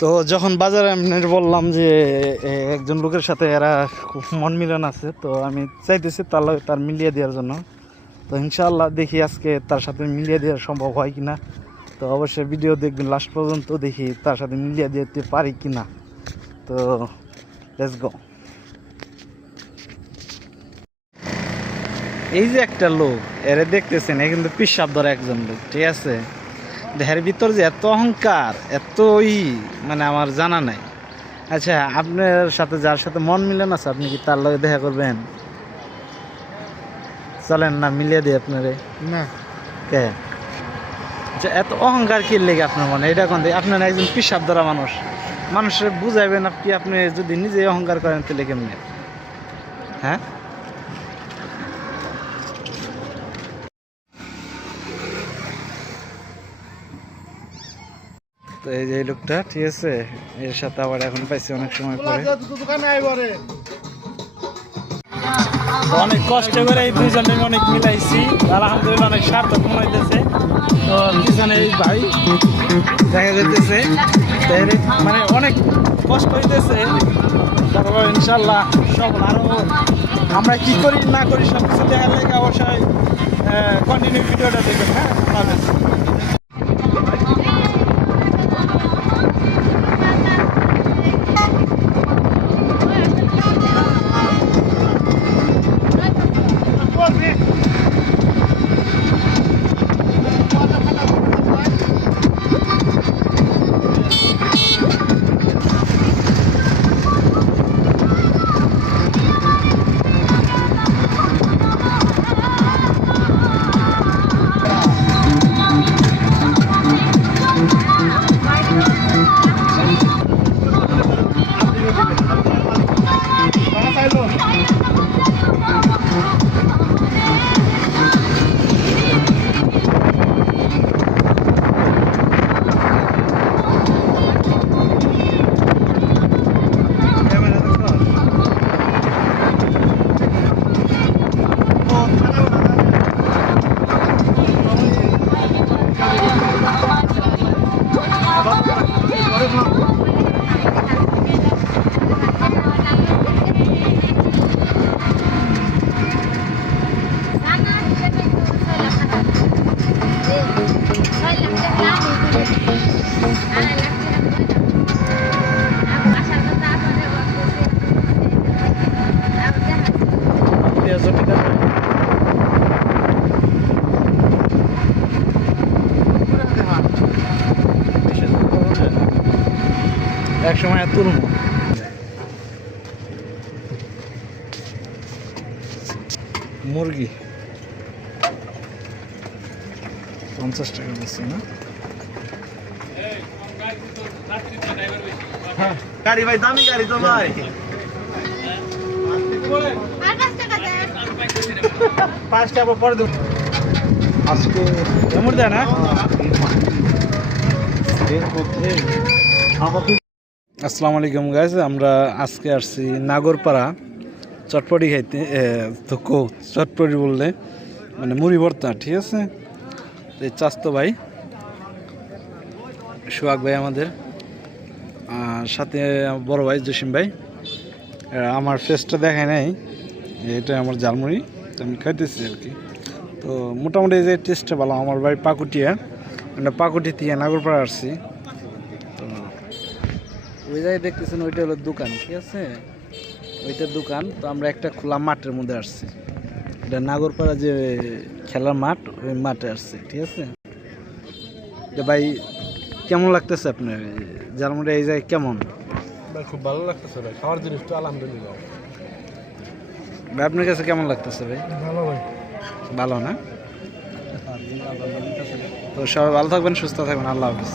তো যখন বাজারে আমি বললাম যে একজন লোকের সাথে এরা খুব মন মিলন আছে, তো আমি চাইতেছি তার মিলিয়ে দেওয়ার জন্য। তো ইনশাআল্লাহ দেখি আজকে তার সাথে মিলিয়ে দেওয়া সম্ভব হয় কিনা। তো অবশ্যই ভিডিও দেখবেন লাস্ট পর্যন্ত, দেখি তার সাথে মিলিয়ে দিতে পারি কিনা। তো লেটস গো। এই যে একটা লোক এরে দেখতেছেন, এ কিন্তু পিসাব ধরে একজন লোক, ঠিক আছে। দেহের ভিতর যে এত অহংকার, এত মানে আমার জানা নাই। আচ্ছা, আপনার সাথে যার সাথে মন মিলেন আছে, আপনি কি তার লগে দেখা করবেন? চলেন না মিলিয়ে দিই আপনারে। না কে আচ্ছা, এত অহংকার কি লেগে আপনার মনে? এটা কোন আপনার একজন পিসাব ধরা মানুষ, মানুষের বুঝাইবেন আপনি। আপনি যদি নিজে অহংকার করেন তাহলে কেমনি? হ্যাঁ, তো এই যে লোকটা, ঠিক আছে, এর সাথে আবার এখন পাইছি অনেক সময় পরে। অনেক কষ্ট করে এই দুইজনে অনেক মিলাইছি, আলহামদুলিল্লাহ অনেক সার্থক মনে হইতেছে। তো পিছনে এই ভাই দেখা যাইতেছে, মানে অনেক কষ্ট হইতেছে। তারপর ইনশাল্লাহ সব আরো আমরা কি করি না করি সব কিছু দেখার লেগে অবশ্যই কন্টিনিউ ভিডিওটা দেখবেন। হ্যাঁ, এক সময় তুলব মুরগি 50 টাকা দিচ্ছি না। গাড়ি ভাই, দামি গাড়ি তো ভাই। 5 টাকা পরে দেব আজকে। এমন দেয় না। আসসালামু আলাইকুম গাইস, আমরা আজকে আসছি নাগরপাড়া চটপটি খাইতে। তো চটপটি বললে মানে মুড়ি ভর্তা, ঠিক আছে। এই চাস্তো ভাই সোহাগ ভাই আমাদের, সাথে বড় ভাই জসিম ভাই। আমার ফেসটা দেখায় নাই, এটা আমার ঝালমুড়ি, তো আমি খাইতেছি আর কি। তো মোটামুটি এই যে টেস্টটা ভালো। আমার বাড়ি পাকুটিয়া, মানে পাকুটি থেকে নাগরপাড়া আসছি। তো ওই জায়গায় দেখতেছেন ওইটা হলো দোকান, ঠিক আছে, ওইটার দোকান। তো আমরা একটা খোলা মাঠের মধ্যে আসছি, এটা নাগরপাড়া যে খেলার মাঠ, ওই মাঠে আসছি, ঠিক আছে। তো ভাই কেমন লাগতেছে আপনার ঝালমুড়ি এই জায়গায় কেমন? ভাই খুব ভালো লাগতেছে ভাই, খাওয়ার জিনিসটা আলহামদুলিল্লাহ। ভাই আপনার কাছে কেমন লাগতেছে ভাই? ভালো ভাই। ভালো না? তো সবাই ভালো থাকবেন, সুস্থ থাকবেন, আল্লাহ হাফিজ।